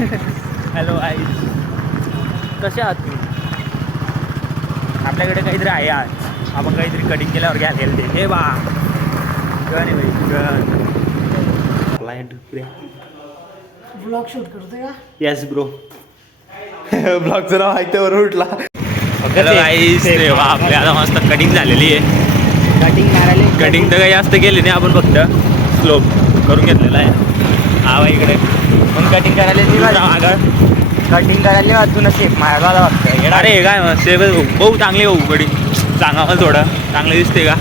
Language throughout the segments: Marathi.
हॅलो आईज, कसे आहात तुम्ही? आपल्याकडे काहीतरी आहे आज. आपण काहीतरी कटिंग केल्यावर घ्यायला गेल ते. हे बा गण भाई गण ब्लॉग शूट करते का? Yes bro. ब्लॉगचं नाव ऐकल्यावर उठला. हॅलो आईज, आपल्या आता मस्त कटिंग झालेली आहे. कटिंग तर काही जास्त केली नाही, आपण फक्त स्लोप करून घेतलेला आहे. हा भाई इकडे मग कटिंग करायला आगळ कटिंग करायला तुला शेप मारायला वाटतं. अरे हे काय मग सेव भाऊ चांगले भाऊ कटिंग सांगा मला थोडं चांगलं दिसते का?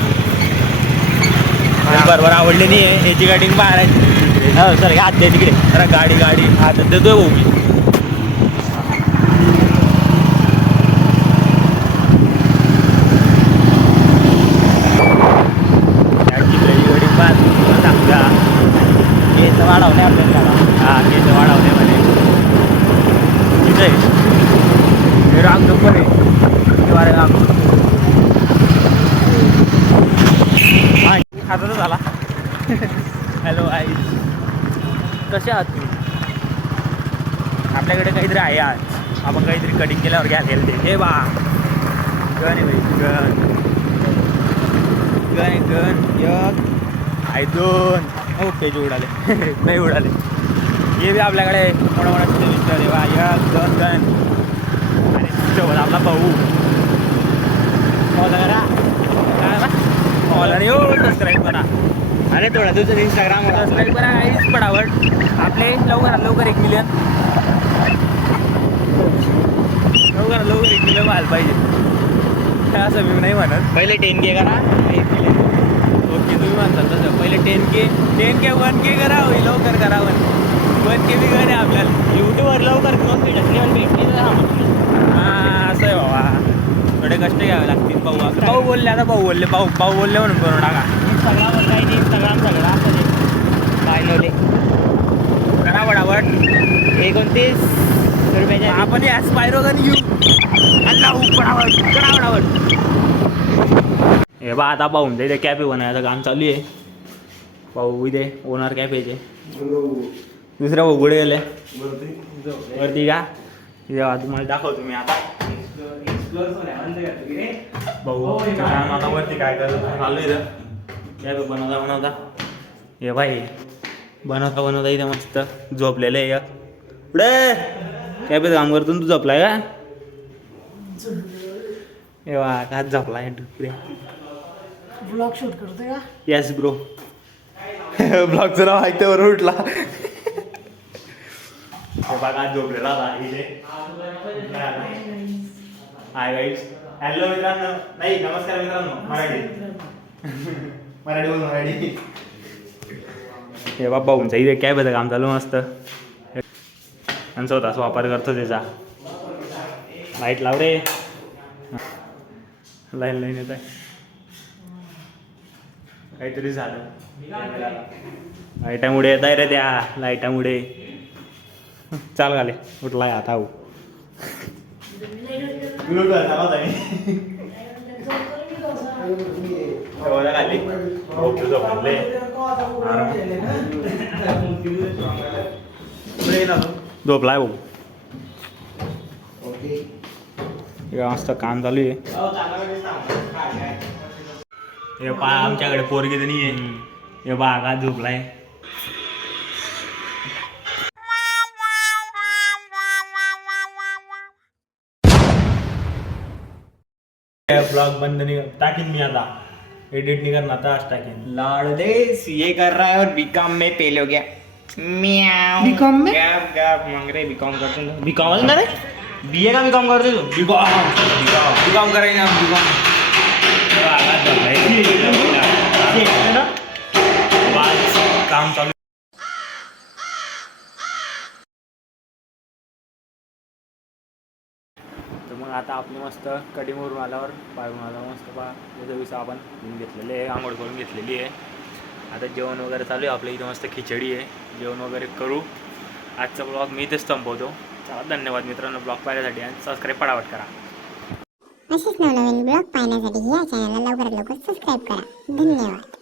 बरोबर आवडले नाही आहे याची कटिंग पाहायची. हो सर हात दे तिकडे. अरे गाडी हात देतोय भाऊ मी. केस वाढवणे आपल्याला. हा केस वाढवणे म्हणे तिथे हे राग नको रे वारे राग आता तर झाला. हॅलो आईज, कसे आहात तुम्ही? आपल्याकडे काहीतरी आहे आज. आपण काहीतरी कटिंग केल्यावर घ्यायला गेल ते. हे बा गण भाई गण गण गण एक आहे दोन. ओके जो उडाले नाही उडाले. हे बी आपल्याकडे मोठा मोठा मिस्टर आहे बा. एक दोन गण आणि सोबत आपला भाऊ फॉलो करा. काय बा फॉलो आणि हो सबस्क्राईब करा. अरे थोडा तुझं इंस्टाग्राम सबस्क्राईब करा काहीच पडावट. आपले लवकरात लवकर 1 मिलियन लवकर 1 मिलियन व्हायला पाहिजे. असं मी नाही म्हणत. पहिले 10K करा. 1 मिलियन. ओके तुम्ही म्हणतात तसं. पहिले 10K 1K करा. होईल लवकर करा. 1K बी करे आपल्याला. युट्यूबवर लवकर 2 भेटत नाही. हां असं आहे बाबा. थोडे कष्ट घ्यावे लागतील. भाऊ बोलले आता भाऊ बोलले म्हणून करून टाका. इंस्टाग्रामवर काही नाही. इंस्टाग्राम सगळं असं नाही. फायनली करा पडावट. 29 रुपयाच्या आपण या स्पायरोगन घेऊ. पडावट करा पडावट. हे बा आता पाहून इथे कॅफे बनायचं काम चालू आहे. भाऊ इथे ओनर कॅफेचे. दुसऱ्या भाऊ पुढे गेले वरती का? जेव्हा तुम्हाला दाखवतो मी आता. भाऊ आता वरती काय करत चालू इथं कॅफे बनवता. हे भाई बनवता इथं मस्त झोपलेलं आहे. पुढे कॅफेचं काम करतो तू झोपलाय का? हे बा का झोपलाय पुढे. ब्लॉग शूट करते का? Yes bro. ब्लॉगचं नाव ऐकल्यावर उठला. हे बघा झोपलेला होता इथे. Hi guys. हॅलो मित्रांनो. नाही नमस्कार मित्रांनो. मराठी बोल मराठी. हे बाबा भाऊंचा इथे कॅफेचं काम चालू मस्त. आणि स्वतःच वापर करतो त्याचा. लाईट लाव रे. लाईन येत आहे. काहीतरी झालं. लाईटामुळे येत आहे रे त्या लाईटामुळे. चाल घाले उठलाय आता हो. खाली झोपलाय भाऊ. मस्त काम चालू आहे. हे पा आमच्याकडे पोरगी तर नाही आहे. हे बागा झोपलाय. ब्लॉग बंद नहीं टाकिन मी आता. एडिट नहीं करना था आज टाकिन. लाड़ दे सीए कर रहा है और बीकॉम में फेल हो गया. म्याऊ. बीकॉम में? गैप मांग रहे. बीकॉम करते हैं. बीकॉम वाला ना रे. बीए का बीकॉम करते तू. बीकॉम करेंगे हम. बीकॉम काम चालू. तर मग आता आपली मस्त कटिंगवरून आल्यावर पायरून आल्यावर मस्त जसं आपण घेतलेले आहे. आंघोळ करून घेतलेली आहे. आता जेवण वगैरे चालू आहे. आपल्या इथं मस्त खिचडी आहे. जेवण वगैरे करू. आजचा ब्लॉग मी इथेच संपवतो. चला धन्यवाद मित्रांनो ब्लॉग पाहण्यासाठी आणि सबस्क्राईब पटापट करा. असेच नवनवीन ब्लॉग पाहण्यासाठी या चॅनलला लवकरात लवकर सबस्क्राईब करा. धन्यवाद.